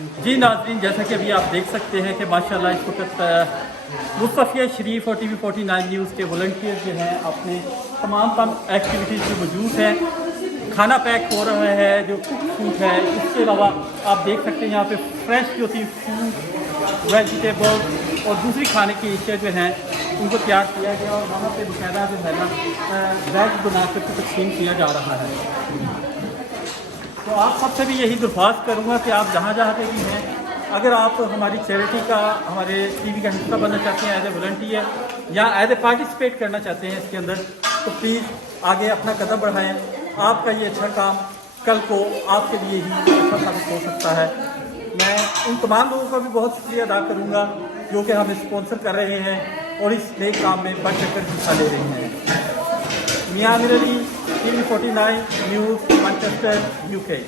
जी नाज़रीन, जैसा कि अभी आप देख सकते हैं कि माशाल्लाह इस वक्त मुस्तफ़िया शरीफ और TV 49 न्यूज़ के वॉलंटियर जो हैं अपने तमाम एक्टिविटीज़ में मौजूद हैं। खाना पैक हो रहा है, जो कुक फूड है। इसके अलावा आप देख सकते हैं यहाँ पे फ्रेश जो थी फ्रूट, वेजिटेबल और दूसरी खाने की अशिया जो हैं उनको तैयार किया गया और वहाँ पे बाकायदा जो है ना बैग बना कर तकसीम किया जा रहा है। तो आप सबसे भी यही दरख्वास्त करूँगा कि आप जहाँ जहाँ पे भी हैं, अगर आप हमारी चैरिटी का, हमारे टीवी का हिस्सा बनना चाहते हैं एज ए वॉलंटियर या एज ए पार्टिसिपेट करना चाहते हैं इसके अंदर, तो प्लीज़ आगे अपना कदम बढ़ाएं। आपका ये अच्छा काम कल को आपके लिए ही अच्छा साबित हो सकता है। मैं उन तमाम लोगों का भी बहुत शुक्रिया अदा करूँगा जो कि हमें स्पॉन्सर कर रहे हैं और इस नए काम में बढ़ चढ़ कर हिस्सा ले रहे हैं। मियां अमीर Ali, TV 49 news, Manchester, UK।